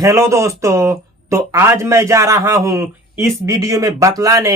Hello दोस्तों। तो आज मैं जा रहा हूं इस वीडियो में बतलाने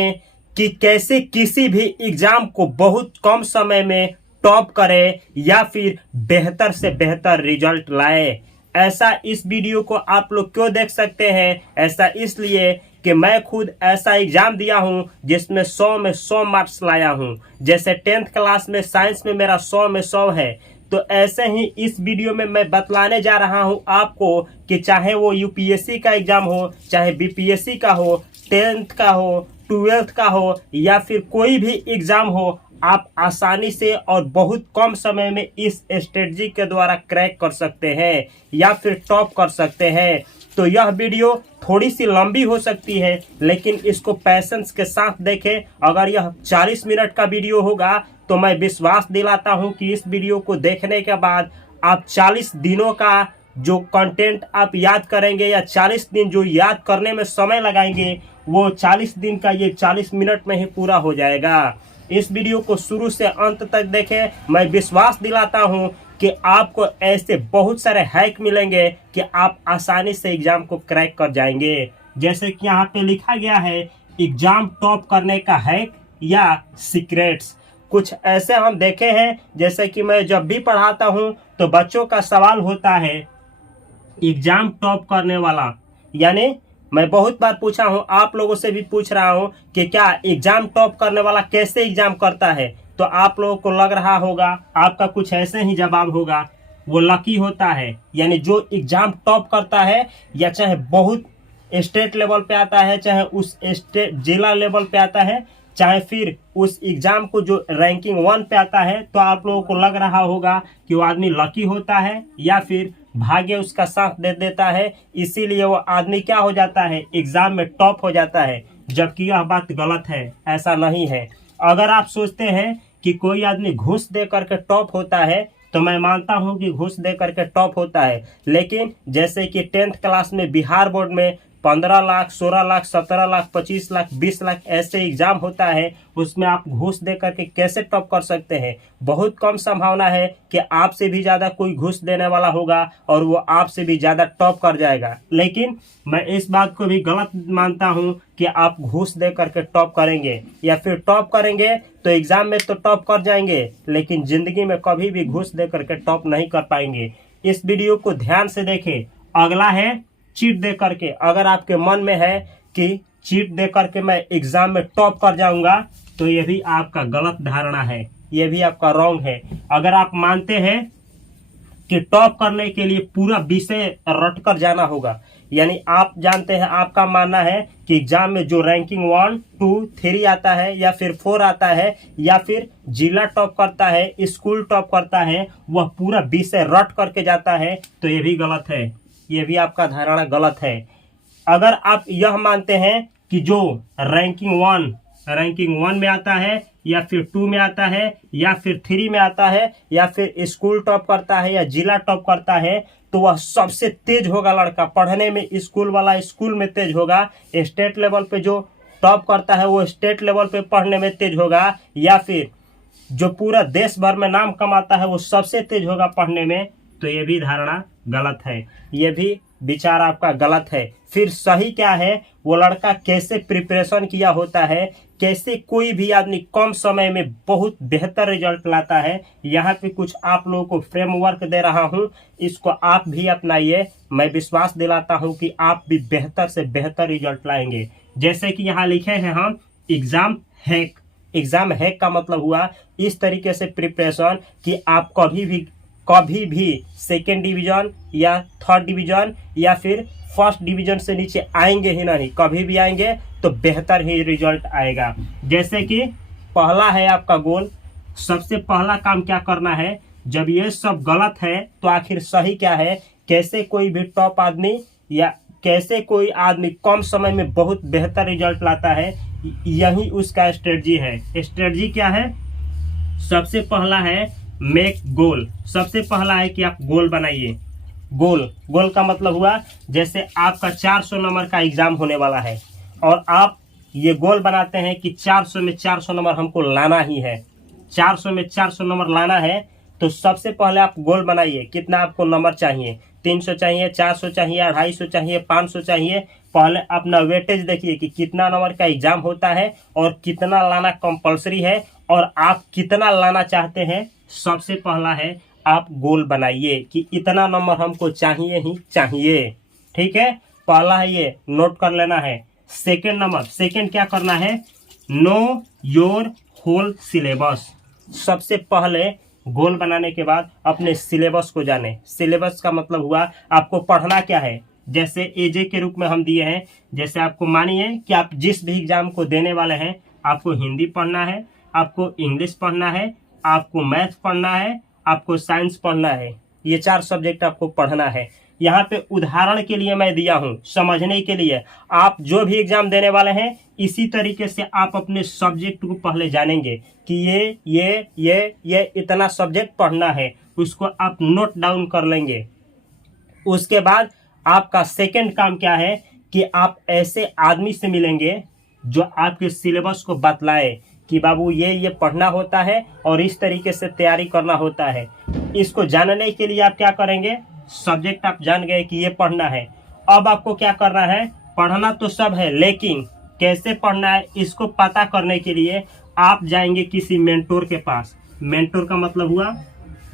कि कैसे किसी भी एग्जाम को बहुत कम समय में टॉप करें या फिर बेहतर से बेहतर रिजल्ट लाए। ऐसा इस वीडियो को आप लोग क्यों देख सकते हैं? ऐसा इसलिए कि मैं खुद ऐसा एग्जाम दिया हूं जिसमें 100 में 100 मार्क्स लाया हूं। जैसे 10th क्लास में साइंस में मेरा 100 में 100 है, तो ऐसे ही इस वीडियो में मैं बतलाने जा रहा हूं आपको कि चाहे वो यूपीएससी का एग्जाम हो, चाहे बीपीएससी का हो, 10th का हो, 12th का हो या फिर कोई भी एग्जाम हो, आप आसानी से और बहुत कम समय में इस स्ट्रेटजी के द्वारा क्रैक कर सकते हैं या फिर टॉप कर सकते हैं। तो यह वीडियो थोड़ी सी लंबी हो सकती है, लेकिन इसको पैशंस के साथ देखें। अगर यह 40 मिनट का वीडियो होगा तो मैं विश्वास दिलाता हूं कि इस वीडियो को देखने के बाद आप 40 दिनों का जो कंटेंट आप याद करेंगे या 40 दिन जो याद करने में समय लगाएंगे, वो 40 दिन का ये 40 मिनट में ही पूरा हो जाएगा। इस वीडियो को शुरू से अंत तक देखें। मैं विश्वास दिलाता हूं कि आपको ऐसे बहुत सारे हैक मिलेंगे कि आप आसानी से एग्जाम को क्रैक कर जाएंगे। जैसे कि यहाँ पे लिखा गया है, एग्जाम टॉप करने का हैक या सीक्रेट्स। कुछ ऐसे हम देखे हैं, जैसे कि मैं जब भी पढ़ाता हूं तो बच्चों का सवाल होता है एग्जाम टॉप करने वाला, यानी मैं बहुत बार पूछा हूं, आप लोगों से भी पूछ रहा हूं कि क्या एग्जाम टॉप करने वाला कैसे एग्जाम करता है। तो आप लोगों को लग रहा होगा, आपका कुछ ऐसे ही जवाब होगा, वो लकी होता है। यानी जो एग्जाम टॉप करता है, या चाहे बहुत स्टेट लेवल पे आता है, चाहे उस स्टेट जिला लेवल पे आता है, चाहे फिर उस एग्जाम को जो रैंकिंग 1 पे आता है, तो आप लोगों को लग रहा होगा कि वो आदमी लकी होता है या फिर भाग्य उसका साथ दे देता है, इसीलिए वो आदमी क्या हो जाता है, एग्जाम में टॉप हो जाता है। जबकि यह बात गलत है, ऐसा नहीं है। अगर आप सोचते हैं कि कोई आदमी घूस दे करके टॉप होता है, तो मैं मानता हूं कि घूस दे करके टॉप होता है, लेकिन जैसे कि 10th क्लास में बिहार बोर्ड में 15 लाख, 16 लाख, 17 लाख, 25 लाख, 20 लाख ऐसे एग्जाम होता है, उसमें आप घूस दे करके कैसे टॉप कर सकते हैं? बहुत कम संभावना है कि आपसे भी ज्यादा कोई घूस देने वाला होगा और वो आपसे भी ज्यादा टॉप कर जाएगा। लेकिन मैं इस बात को भी गलत मानता हूं कि आप घूस दे करके टॉप करेंगे या फिर टॉप करेंगे तो एग्जाम में तो टॉप कर जाएंगे, लेकिन जिंदगी में कभी भी घूस दे करके टॉप नहीं कर पाएंगे। इस वीडियो को ध्यान से देखें। अगला है चीट दे करके। अगर आपके मन में है कि चीट दे करके मैं एग्जाम में टॉप कर जाऊंगा, तो ये भी आपका गलत धारणा है, ये भी आपका रॉन्ग है। अगर आप मानते हैं कि टॉप करने के लिए पूरा विषय रट कर जाना होगा, यानी आप जानते हैं, आपका मानना है कि एग्जाम में जो रैंकिंग 1, 2, 3 आता है या फिर 4 आता है या फिर जिला टॉप करता है, स्कूल टॉप करता है, वह पूरा विषय रट करके जाता है, तो ये भी गलत है, ये भी आपका धारणा गलत है। अगर आप यह मानते हैं कि जो रैंकिंग 1 में आता है या फिर 2 में आता है या फिर 3 में आता है या फिर स्कूल टॉप करता है या जिला टॉप करता है, तो वह सबसे तेज होगा लड़का पढ़ने में। स्कूल वाला स्कूल में तेज होगा, स्टेट लेवल पे जो टॉप करता है वो स्टेट लेवल पे पढ़ने में तेज होगा, या फिर जो पूरा देश भर में नाम कमाता है वो सबसे तेज होगा पढ़ने में। तो ये भी धारणा गलत है, ये भी विचार आपका गलत है। फिर सही क्या है, वो लड़का कैसे प्रिपरेशन किया होता है, कैसे कोई भी आदमी कम समय में बहुत बेहतर रिजल्ट लाता है। यहाँ पे कुछ आप लोगों को फ्रेमवर्क दे रहा हूँ, इसको आप भी अपनाइए। मैं विश्वास दिलाता हूँ कि आप भी बेहतर से बेहतर रिजल्ट लाएंगे। जैसे कि यहाँ लिखे हैं हम एग्जाम हैक। एग्जाम हैक का मतलब हुआ इस तरीके से प्रिपरेशन कि आप कभी भी सेकेंड डिवीजन या थर्ड डिवीजन या फिर फर्स्ट डिवीजन से नीचे आएंगे ही नहीं। कभी भी आएंगे तो बेहतर ही रिजल्ट आएगा। जैसे कि पहला है आपका गोल। सबसे पहला काम क्या करना है, जब ये सब गलत है तो आखिर सही क्या है, कैसे कोई भी टॉप आदमी या कैसे कोई आदमी कम समय में बहुत बेहतर रिजल्ट लाता है, यही उसका स्ट्रेटजी है। स्ट्रेटजी क्या है? सबसे पहला है मेक गोल। सबसे पहला है कि आप गोल बनाइए। गोल का मतलब हुआ, जैसे आपका 400 नंबर का एग्जाम होने वाला है और आप ये गोल बनाते हैं कि 400 में 400 नंबर हमको लाना ही है, 400 में 400 नंबर लाना है। तो सबसे पहले आप गोल बनाइए, कितना आपको नंबर चाहिए। 300 चाहिए, 400 चाहिए, 250 चाहिए, 500 चाहिए। पहले अपना वेटेज देखिए कि कितना नंबर का एग्जाम होता है और कितना लाना कंपलसरी है और आप कितना लाना चाहते हैं। सबसे पहला है आप गोल बनाइए कि इतना नंबर हमको चाहिए ही चाहिए। ठीक है, पहला है ये, नोट कर लेना है। सेकंड नंबर, सेकंड क्या करना है, नो योर होल सिलेबस। सबसे पहले गोल बनाने के बाद अपने सिलेबस को जाने। सिलेबस का मतलब हुआ आपको पढ़ना क्या है। जैसे एजे के रूप में हम दिए हैं, जैसे आपको मानिए कि आप जिस भी एग्जाम को देने वाले हैं, आपको हिंदी पढ़ना है, आपको इंग्लिश पढ़ना है, आपको मैथ पढ़ना है, आपको साइंस पढ़ना है। ये 4 सब्जेक्ट आपको पढ़ना है। यहाँ पे उदाहरण के लिए मैं दिया हूँ, समझने के लिए। आप जो भी एग्जाम देने वाले हैं, इसी तरीके से आप अपने सब्जेक्ट को पहले जानेंगे कि ये इतना सब्जेक्ट पढ़ना है, उसको आप नोट डाउन कर लेंगे। उसके बाद आपका सेकंड काम क्या है कि आप ऐसे आदमी से मिलेंगे जो आपके सिलेबस को बतलाए कि बाबू ये पढ़ना होता है और इस तरीके से तैयारी करना होता है। इसको जानने के लिए आप क्या करेंगे, सब्जेक्ट आप जान गए कि ये पढ़ना है। अब आपको क्या करना है, पढ़ना तो सब है, लेकिन कैसे पढ़ना है इसको पता करने के लिए आप जाएंगे किसी मेंटोर के पास। मेंटोर का मतलब हुआ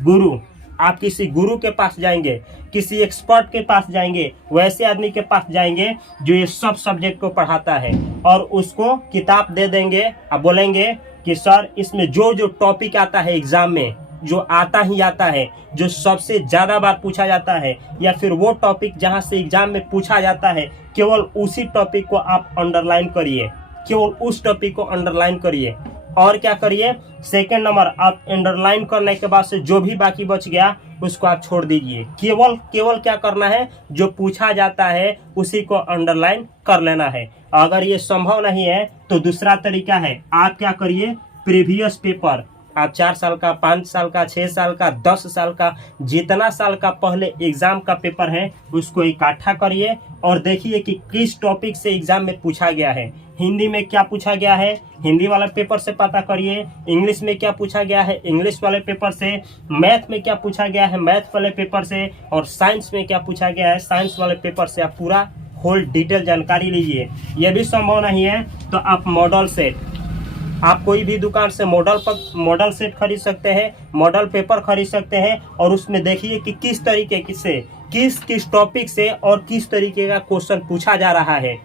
गुरु। आप किसी गुरु के पास जाएंगे, किसी एक्सपर्ट के पास जाएंगे, वैसे आदमी के पास जाएंगे जो ये सब सब्जेक्ट को पढ़ाता है, और उसको किताब दे देंगे और बोलेंगे कि सर इसमें जो जो टॉपिक आता है एग्जाम में, जो आता ही आता है, जो सबसे ज्यादा बार पूछा जाता है, या फिर वो टॉपिक जहां से एग्जाम में पूछा जाता है, केवल उसी टॉपिक को आप अंडरलाइन करिए, केवल उस टॉपिक को अंडरलाइन करिए। और क्या करिए, सेकंड नंबर, आप अंडरलाइन करने के बाद से जो भी बाकी बच गया उसको आप छोड़ दीजिए। केवल क्या करना है, जो पूछा जाता है उसी को अंडरलाइन कर लेना है। अगर ये संभव नहीं है तो दूसरा तरीका है, आप क्या करिए, प्रीवियस पेपर आप 4 साल का, 5 साल का, 6 साल का, 10 साल का, जितना साल का पहले एग्जाम का पेपर है उसको इकट्ठा करिए और देखिए कि किस टॉपिक से एग्जाम में पूछा गया है। हिंदी में क्या पूछा गया है, हिंदी वाले पेपर से पता करिए। इंग्लिश में क्या पूछा गया है, इंग्लिश वाले पेपर से। मैथ में क्या पूछा गया है, मैथ वाले पेपर से। और साइंस में क्या पूछा गया है, साइंस वाले पेपर से। आप पूरा होल डिटेल जानकारी लीजिए। यह भी संभव नहीं है तो आप मॉडल सेट, आप कोई भी दुकान से मॉडल सेट खरीद सकते हैं, मॉडल पेपर खरीद सकते हैं, और उसमें देखिए कि किस तरीके से, किस टॉपिक से और किस तरीके का क्वेश्चन पूछा जा रहा है।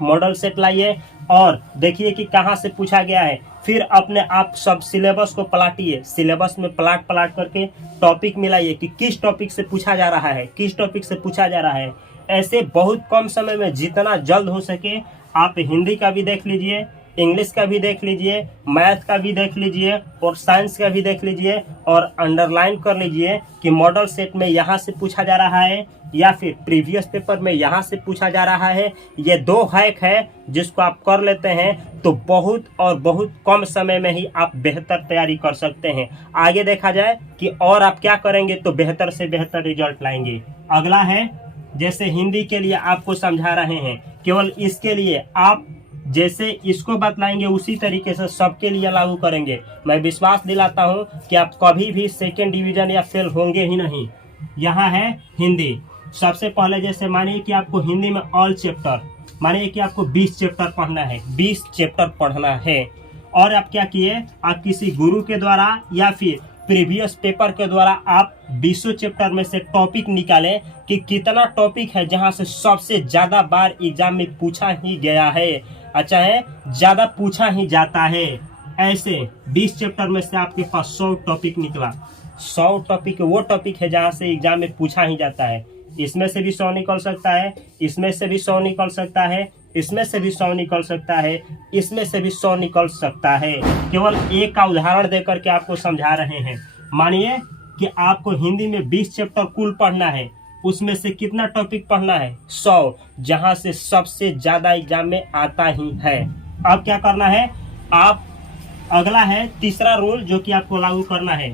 मॉडल सेट लाइए और देखिए कि कहाँ से पूछा गया है। फिर अपने आप सब सिलेबस को पलटिए, सिलेबस में पलट करके टॉपिक मिलाइए कि किस टॉपिक से पूछा जा रहा है, किस टॉपिक से पूछा जा रहा है। ऐसे बहुत कम समय में जितना जल्द हो सके आप हिंदी का भी देख लीजिए, इंग्लिश का भी देख लीजिए, मैथ का भी देख लीजिए और साइंस का भी देख लीजिए, और अंडरलाइन कर लीजिए कि मॉडल सेट में यहाँ से पूछा जा रहा है या फिर प्रीवियस पेपर में यहाँ से पूछा जा रहा है। ये 2 हैक है जिसको आप कर लेते हैं तो बहुत और बहुत कम समय में ही आप बेहतर तैयारी कर सकते हैं। आगे देखा जाए कि और आप क्या करेंगे तो बेहतर से बेहतर रिजल्ट लाएंगे। अगला है, जैसे हिंदी के लिए आपको समझा रहे हैं, केवल इसके लिए आप जैसे इसको बतलाएंगे उसी तरीके से सबके लिए लागू करेंगे। मैं विश्वास दिलाता हूं कि आप कभी भी सेकेंड डिवीजन या फेल होंगे ही नहीं। यहाँ है हिंदी। सबसे पहले जैसे मानिए कि आपको हिंदी में ऑल चैप्टर, मानिए कि आपको 20 चैप्टर पढ़ना है, 20 चैप्टर पढ़ना है। और आप क्या किए, आप किसी गुरु के द्वारा या फिर प्रीवियस पेपर के द्वारा आप 20 चैप्टर में से टॉपिक निकालें कि कितना टॉपिक है जहां से सबसे ज्यादा बार एग्जाम में पूछा ही गया है, अच्छा है, ज्यादा पूछा ही जाता है। ऐसे 20 चैप्टर में से आपके पास 100 टॉपिक निकला। 100 टॉपिक वो टॉपिक है जहां से एग्जाम में पूछा ही जाता है। इसमें से भी 100 निकल सकता है, इसमें से भी 100 निकल सकता है, इसमें से भी 100 निकल सकता है, इसमें से भी 100 निकल सकता है। केवल एक का उदाहरण देकर के आपको समझा रहे हैं। मानिए कि आपको हिंदी में 20 चैप्टर कुल पढ़ना है, उसमें से कितना टॉपिक पढ़ना है, 100, जहां से सबसे ज्यादा एग्जाम में आता ही है। अब क्या करना है, आप अगला है तीसरा रूल जो कि आपको लागू करना है,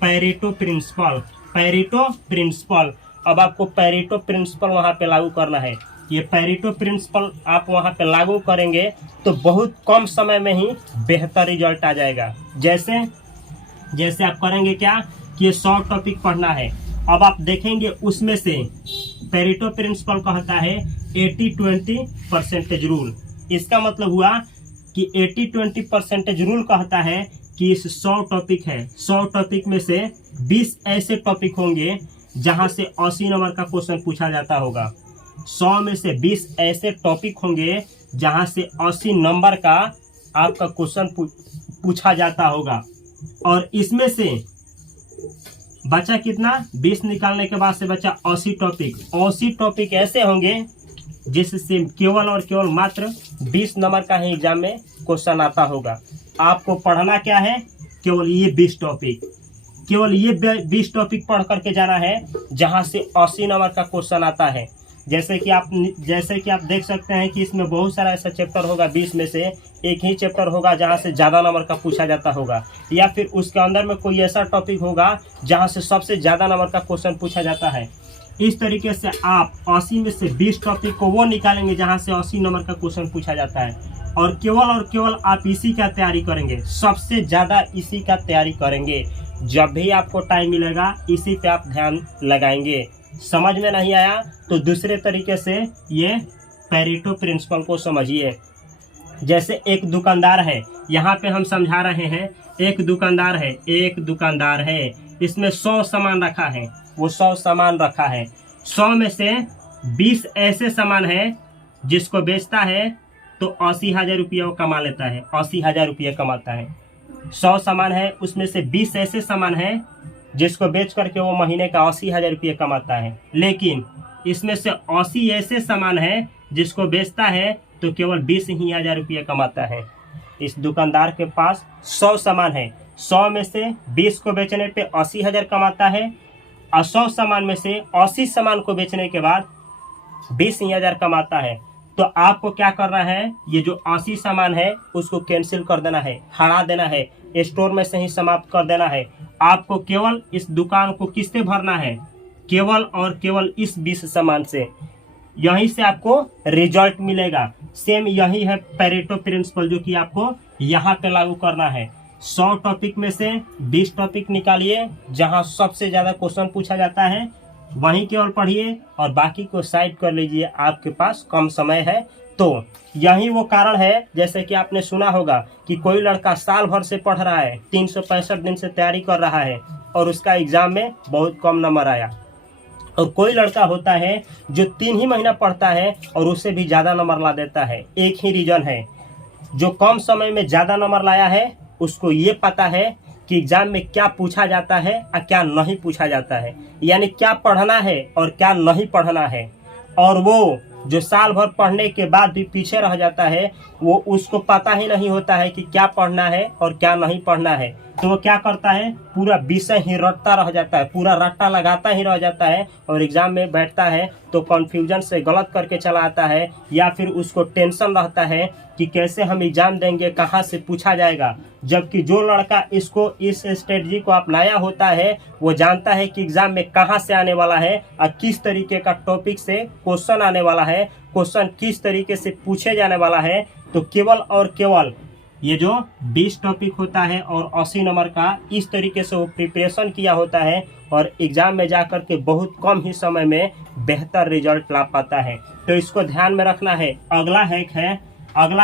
पैरेटो प्रिंसिपल। पैरेटो प्रिंसिपल, अब आपको पैरेटो प्रिंसिपल वहां पे लागू करना है। ये पैरेटो प्रिंसिपल आप वहां पे लागू करेंगे तो बहुत कम समय में ही बेहतर रिजल्ट आ जाएगा। जैसे आप करेंगे क्या कि ये 100 टॉपिक पढ़ना है, अब आप देखेंगे उसमें से पेरेटो प्रिंसिपल कहता है 80-20 परसेंटेज रूल। इसका मतलब हुआ कि 80-20 परसेंटेज रूल कहता है कि इस 100 टॉपिक है, 100 टॉपिक में से 20 ऐसे टॉपिक होंगे जहां से 80 नंबर का क्वेश्चन पूछा जाता होगा। 100 में से 20 ऐसे टॉपिक होंगे जहां से 80 नंबर का आपका क्वेश्चन पूछा जाता होगा। और इसमें से बचा कितना, 20 निकालने के बाद से बचा 80 टॉपिक। 80 टॉपिक ऐसे होंगे जिससे केवल और केवल मात्र 20 नंबर का ही एग्जाम में क्वेश्चन आता होगा। आपको पढ़ना क्या है, केवल ये 20 टॉपिक, केवल ये 20 टॉपिक पढ़ करके जाना है जहां से 80 नंबर का क्वेश्चन आता है। जैसे कि आप देख सकते हैं कि इसमें बहुत सारा ऐसा चैप्टर होगा, 20 में से एक ही चैप्टर होगा जहां से ज़्यादा नंबर का पूछा जाता होगा, या फिर उसके अंदर में कोई ऐसा टॉपिक होगा जहां से सबसे ज़्यादा नंबर का क्वेश्चन पूछा जाता है। इस तरीके से आप 80 में से 20 टॉपिक को वो निकालेंगे जहां से 80 नंबर का क्वेश्चन पूछा जाता है, और केवल आप इसी का तैयारी करेंगे, सबसे ज़्यादा इसी का तैयारी करेंगे। जब भी आपको टाइम मिलेगा इसी पे आप ध्यान लगाएंगे। समझ में नहीं आया तो दूसरे तरीके से ये पेरेटो प्रिंसिपल को समझिए। जैसे एक दुकानदार है, यहाँ पे हम समझा रहे हैं, एक दुकानदार है, इसमें 100 सामान रखा है, वो 100 सामान रखा है। 100 में से 20 ऐसे सामान है जिसको बेचता है तो 80,000 रुपया वो कमा लेता है, 80,000 रुपया कमाता है। 100 सामान है, उसमें से 20 ऐसे सामान है जिसको बेच करके वो महीने का 80,000 रुपये कमाता है। लेकिन इसमें से 80 ऐसे सामान है जिसको बेचता है तो केवल 20,000 रुपये कमाता है। इस दुकानदार के पास 100 सामान है, 100 में से 20 को बेचने पे 80,000 कमाता है, और 100 सामान में से 80 सामान को बेचने के बाद 20,000 कमाता है। तो आपको क्या करना है, ये जो 80 सामान है उसको कैंसिल कर देना है, हटा देना है, स्टोर में से ही समाप्त कर देना है। आपको केवल इस दुकान को किससे भरना है, केवल और केवल इस 20 सामान से। यहीं से आपको रिजल्ट मिलेगा। सेम यही है पेरेटो प्रिंसिपल जो कि आपको यहाँ पे लागू करना है। 100 टॉपिक में से 20 टॉपिक निकालिए जहाँ सबसे ज़्यादा क्वेश्चन पूछा जाता है, वहीं केवल पढ़िए और बाकी को साइड कर लीजिए। आपके पास कम समय है तो यही वो कारण है, जैसे कि आपने सुना होगा कि कोई लड़का साल भर से पढ़ रहा है, 365 दिन से तैयारी कर रहा है और उसका एग्जाम में बहुत कम नंबर आया। और कोई लड़का होता है जो 3 ही महीना पढ़ता है और उससे भी ज़्यादा नंबर ला देता है। एक ही रीजन है, जो कम समय में ज़्यादा नंबर लाया है उसको ये पता है कि एग्जाम में क्या पूछा जाता है और क्या नहीं पूछा जाता है, यानी क्या पढ़ना है और क्या नहीं पढ़ना है। और वो जो साल भर पढ़ने के बाद भी पीछे रह जाता है, वो उसको पता ही नहीं होता है कि क्या पढ़ना है और क्या नहीं पढ़ना है। तो वो क्या करता है, पूरा विषय ही रटता रह जाता है, पूरा रट्टा लगाता ही रह जाता है और एग्जाम में बैठता है तो कन्फ्यूजन से गलत करके चला आता है, या फिर उसको टेंशन रहता है कि कैसे हम एग्जाम देंगे, कहाँ से पूछा जाएगा। जबकि जो लड़का इस स्ट्रेटजी को अपनाया होता है वो जानता है कि एग्जाम में कहाँ से आने वाला है और किस तरीके का टॉपिक से क्वेश्चन आने वाला है, क्वेश्चन किस तरीके से पूछे जाने वाला है। तो केवल और केवल ये जो 20 टॉपिक होता है और 80 नंबर का, इस तरीके से वो प्रिपरेशन किया होता है और एग्जाम में जाकर के बहुत कम ही समय में बेहतर रिजल्ट ला पाता है। तो इसको ध्यान में रखना है। अगला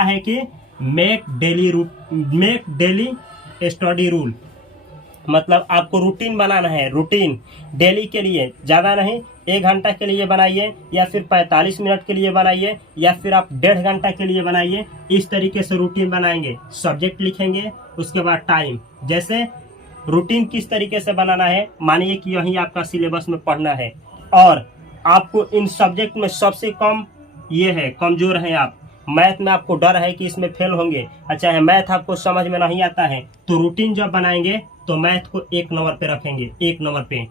है कि मेक डेली स्टडी रूल, मतलब आपको रूटीन बनाना है। रूटीन डेली के लिए, ज़्यादा नहीं, 1 घंटा के लिए बनाइए या फिर 45 मिनट के लिए बनाइए या फिर आप 1.5 घंटा के लिए बनाइए। इस तरीके से रूटीन बनाएंगे, सब्जेक्ट लिखेंगे, उसके बाद टाइम। जैसे रूटीन किस तरीके से बनाना है, मानिए कि यही आपका सिलेबस में पढ़ना है और आपको इन सब्जेक्ट में सबसे कम ये है, कमजोर हैं आप। मैथ में आपको डर है कि इसमें फेल होंगे, अच्छा है मैथ आपको समझ में नहीं आता है, तो रूटीन जब बनाएंगे तो मैथ को 1 नंबर पे रखेंगे, 1 नंबर पे।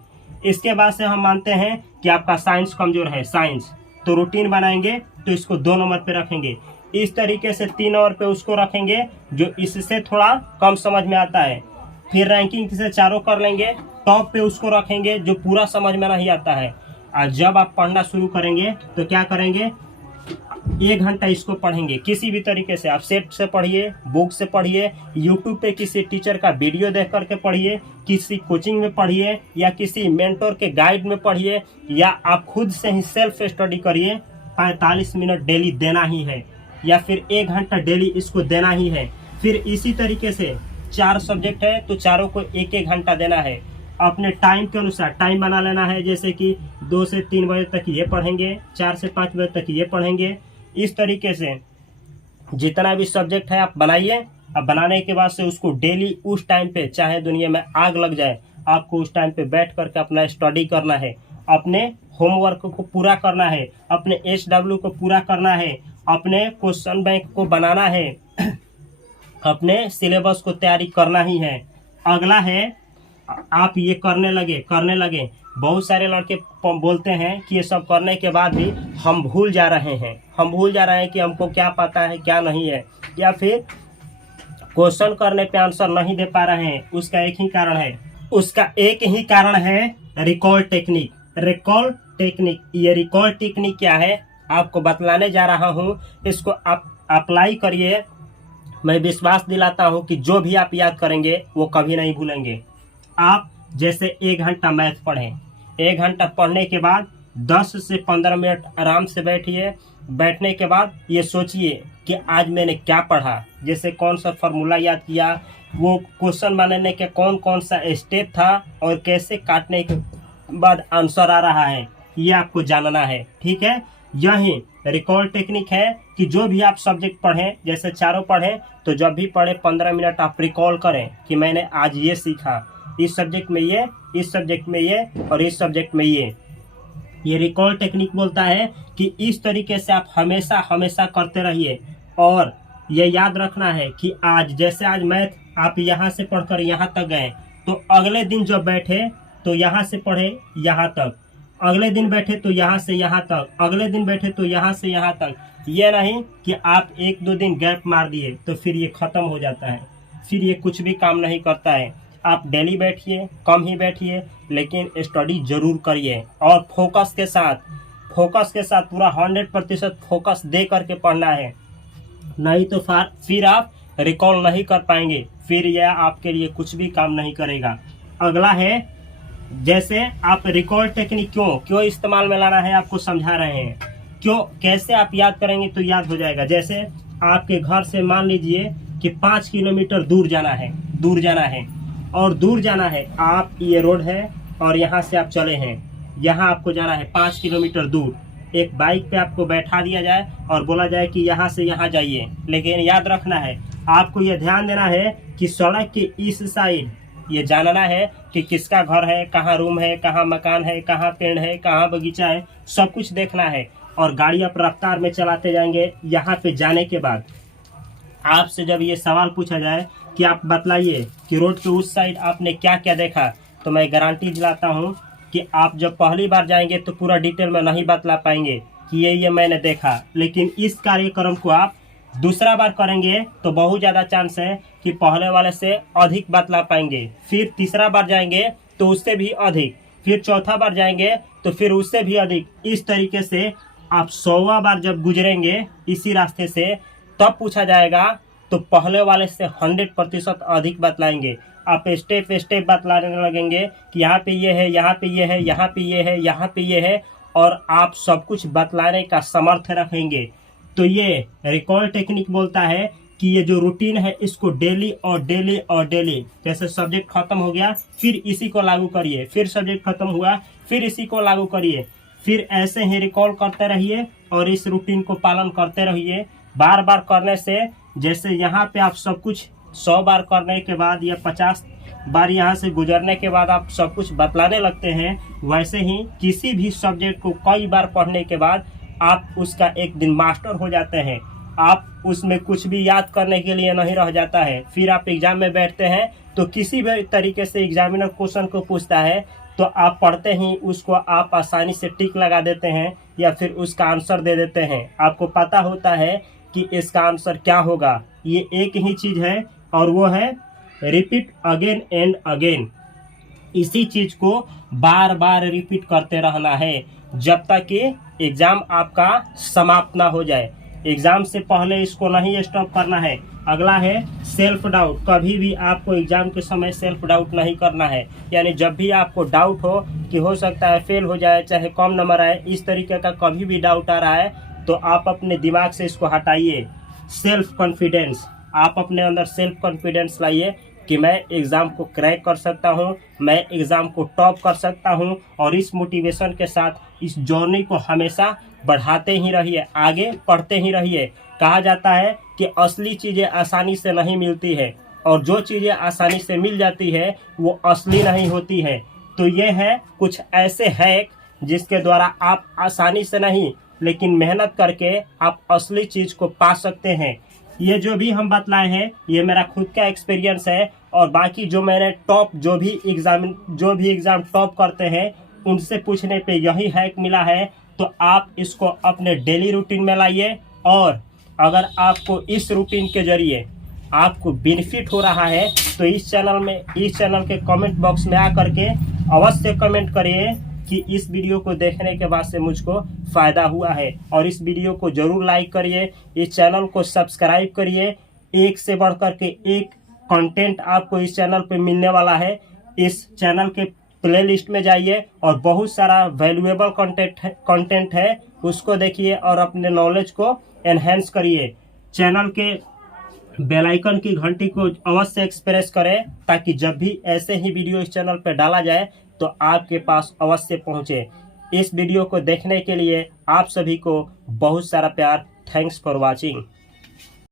इसके बाद से हम मानते हैं कि आपका साइंस कमजोर है, साइंस, तो रूटीन बनाएंगे तो इसको 2 नंबर पे रखेंगे। इस तरीके से 3 नंबर पे उसको रखेंगे जो इससे थोड़ा कम समझ में आता है। फिर रैंकिंग से चारों कर लेंगे, टॉप पे उसको रखेंगे जो पूरा समझ में नहीं आता है। और जब आप पढ़ना शुरू करेंगे तो क्या करेंगे, 1 घंटा इसको पढ़ेंगे किसी भी तरीके से। आप सेट से पढ़िए, बुक से पढ़िए, यूट्यूब पे किसी टीचर का वीडियो देख करके पढ़िए, किसी कोचिंग में पढ़िए, या किसी मेंटर के गाइड में पढ़िए, या आप खुद से ही सेल्फ स्टडी करिए। 45 मिनट डेली देना ही है, या फिर 1 घंटा डेली इसको देना ही है। फिर इसी तरीके से 4 सब्जेक्ट है तो चारों को 1-1 घंटा देना है। अपने टाइम के अनुसार टाइम बना लेना है, जैसे कि 2 से 3 बजे तक ये पढ़ेंगे, 4 से 5 बजे तक ये पढ़ेंगे। इस तरीके से जितना भी सब्जेक्ट है आप बनाइए। अब बनाने के बाद से उसको डेली उस टाइम पे, चाहे दुनिया में आग लग जाए, आपको उस टाइम पे बैठ करके अपना स्टडी करना है, अपने होमवर्क को पूरा करना है, अपने SW को पूरा करना है, अपने क्वेश्चन बैंक को बनाना है, अपने सिलेबस को तैयारी करना ही है। अगला है आप ये करने लगे। बहुत सारे लड़के बोलते हैं कि ये सब करने के बाद भी हम भूल जा रहे हैं कि हमको क्या पता है क्या नहीं है, या फिर क्वेश्चन करने पे आंसर नहीं दे पा रहे हैं। उसका एक ही कारण है रिकॉल टेक्निक। ये रिकॉल टेक्निक क्या है आपको बतलाने जा रहा हूँ। इसको आप अप्लाई करिए। मैं विश्वास दिलाता हूँ कि जो भी आप याद करेंगे वो कभी नहीं भूलेंगे। आप जैसे 1 घंटा मैथ पढ़ें, 1 घंटा पढ़ने के बाद 10 से 15 मिनट आराम से बैठिए। बैठने के बाद ये सोचिए कि आज मैंने क्या पढ़ा, जैसे कौन सा फार्मूला याद किया, वो क्वेश्चन बनाने के कौन कौन सा स्टेप था, और कैसे काटने के बाद आंसर आ रहा है, ये आपको जानना है। ठीक है, यही रिकॉल टेक्निक है कि जो भी आप सब्जेक्ट पढ़ें, जैसे चारों पढ़ें, तो जब भी पढ़े 15 मिनट आप रिकॉल करें कि मैंने आज ये सीखा, इस सब्जेक्ट में ये, इस सब्जेक्ट में ये, और इस सब्जेक्ट में ये रिकॉल टेक्निक बोलता है कि इस तरीके से आप हमेशा करते रहिए। और ये याद रखना है कि आज मैथ आप यहाँ से पढ़कर यहाँ तक गए, तो अगले दिन जब बैठे तो यहाँ से पढ़े यहाँ तक, अगले दिन बैठे तो यहाँ से यहाँ तक, अगले दिन बैठे तो यहाँ से यहाँ तक। ये नहीं कि आप 1-2 दिन गैप मार दिए तो फिर ये खत्म हो जाता है, फिर ये कुछ भी काम नहीं करता है। आप डेली बैठिए, कम ही बैठिए, लेकिन स्टडी जरूर करिए, और फोकस के साथ पूरा 100% फोकस दे करके पढ़ना है। नहीं तो फिर आप रिकॉल नहीं कर पाएंगे, फिर यह आपके लिए कुछ भी काम नहीं करेगा। अगला है, जैसे आप रिकॉल टेक्निक क्यों इस्तेमाल में लाना है आपको समझा रहे हैं। कैसे आप याद करेंगे तो याद हो जाएगा। जैसे आपके घर से मान लीजिए कि 5 किलोमीटर दूर जाना है, और दूर जाना है, आप ये रोड है और यहाँ से आप चले हैं, यहाँ आपको जाना है 5 किलोमीटर दूर। एक बाइक पे आपको बैठा दिया जाए और बोला जाए कि यहाँ से यहाँ जाइए, लेकिन याद रखना है, आपको ये ध्यान देना है कि सड़क के इस साइड ये जानना है कि किसका घर है, कहाँ रूम है, कहाँ मकान है, कहाँ पेड़ है, कहाँ बगीचा है, सब कुछ देखना है। और गाड़ी आप रफ्तार में चलाते जाएंगे। यहाँ पे जाने के बाद आपसे जब ये सवाल पूछा जाए कि आप बतलाइए कि रोड के उस साइड आपने क्या क्या देखा, तो मैं गारंटी दिलाता हूँ कि आप जब पहली बार जाएंगे तो पूरा डिटेल में नहीं बतला पाएंगे कि ये मैंने देखा। लेकिन इस कार्यक्रम को आप दूसरा बार करेंगे तो बहुत ज़्यादा चांस है कि पहले वाले से अधिक बतला पाएंगे। फिर तीसरा बार जाएंगे तो उससे भी अधिक, फिर चौथा बार जाएंगे तो फिर उससे भी अधिक। इस तरीके से आप 100वां बार जब गुजरेंगे इसी रास्ते से, तब पूछा जाएगा तो पहले वाले से 100% अधिक बतलाएंगे। आप स्टेप बतलाने लगेंगे कि यहाँ पे ये है, यहाँ पे ये है, यहाँ पे ये है, यहाँ पे ये है, और आप सब कुछ बतलाने का समर्थ रखेंगे। तो ये रिकॉल टेक्निक बोलता है कि ये जो रूटीन है इसको डेली और डेली, जैसे सब्जेक्ट खत्म हो गया फिर इसी को लागू करिए, फिर सब्जेक्ट खत्म हुआ फिर इसी को लागू करिए, फिर ऐसे ही रिकॉल करते रहिए और इस रूटीन को पालन करते रहिए। बार बार करने से, जैसे यहाँ पे आप सब कुछ 100 बार करने के बाद या 50 बार यहाँ से गुजरने के बाद आप सब कुछ बतलाने लगते हैं, वैसे ही किसी भी सब्जेक्ट को कई बार पढ़ने के बाद आप उसका एक दिन मास्टर हो जाते हैं। आप उसमें कुछ भी याद करने के लिए नहीं रह जाता है। फिर आप एग्जाम में बैठते हैं तो किसी भी तरीके से एग्जामिनर क्वेश्चन को पूछता है तो आप पढ़ते ही उसको आप आसानी से टिक लगा देते हैं या फिर उसका आंसर दे देते हैं। आपको पता होता है कि इसका आंसर क्या होगा। ये एक ही चीज़ है और वो है रिपीट अगेन एंड अगेन। इसी चीज को बार बार रिपीट करते रहना है जब तक कि एग्जाम आपका समाप्त ना हो जाए। एग्जाम से पहले इसको नहीं स्टॉप करना है। अगला है सेल्फ डाउट। कभी भी आपको एग्जाम के समय सेल्फ डाउट नहीं करना है, यानी जब भी आपको डाउट हो कि हो सकता है फेल हो जाए, चाहे कम नंबर आए, इस तरीके का कभी भी डाउट आ रहा है तो आप अपने दिमाग से इसको हटाइए। सेल्फ कॉन्फिडेंस, आप अपने अंदर सेल्फ कॉन्फिडेंस लाइए कि मैं एग्ज़ाम को क्रैक कर सकता हूं, मैं एग्ज़ाम को टॉप कर सकता हूं, और इस मोटिवेशन के साथ इस जर्नी को हमेशा बढ़ाते ही रहिए, आगे पढ़ते ही रहिए। कहा जाता है कि असली चीज़ें आसानी से नहीं मिलती है, और जो चीज़ें आसानी से मिल जाती है वो असली नहीं होती है। तो ये है कुछ ऐसे हैक जिसके द्वारा आप आसानी से नहीं लेकिन मेहनत करके आप असली चीज़ को पा सकते हैं। ये जो भी हम बतलाए हैं ये मेरा खुद का एक्सपीरियंस है, और बाकी जो मैंने टॉप जो भी एग्ज़ाम टॉप करते हैं उनसे पूछने पे यही हैक मिला है। तो आप इसको अपने डेली रूटीन में लाइए, और अगर आपको इस रूटीन के जरिए आपको बेनिफिट हो रहा है तो इस चैनल के कमेंट बॉक्स में आकर के अवश्य कमेंट करिए कि इस वीडियो को देखने के बाद से मुझको फ़ायदा हुआ है, और इस वीडियो को ज़रूर लाइक करिए, इस चैनल को सब्सक्राइब करिए। एक से बढ़ कर के एक कंटेंट आपको इस चैनल पे मिलने वाला है। इस चैनल के प्लेलिस्ट में जाइए और बहुत सारा वैल्यूएबल कंटेंट है, उसको देखिए और अपने नॉलेज को एनहेंस करिए। चैनल के बेल आइकन की घंटी को अवश्य एक्सप्रेस करें ताकि जब भी ऐसे ही वीडियो इस चैनल पर डाला जाए तो आपके पास अवश्य पहुंचे। इस वीडियो को देखने के लिए आप सभी को बहुत सारा प्यार। Thanks for watching.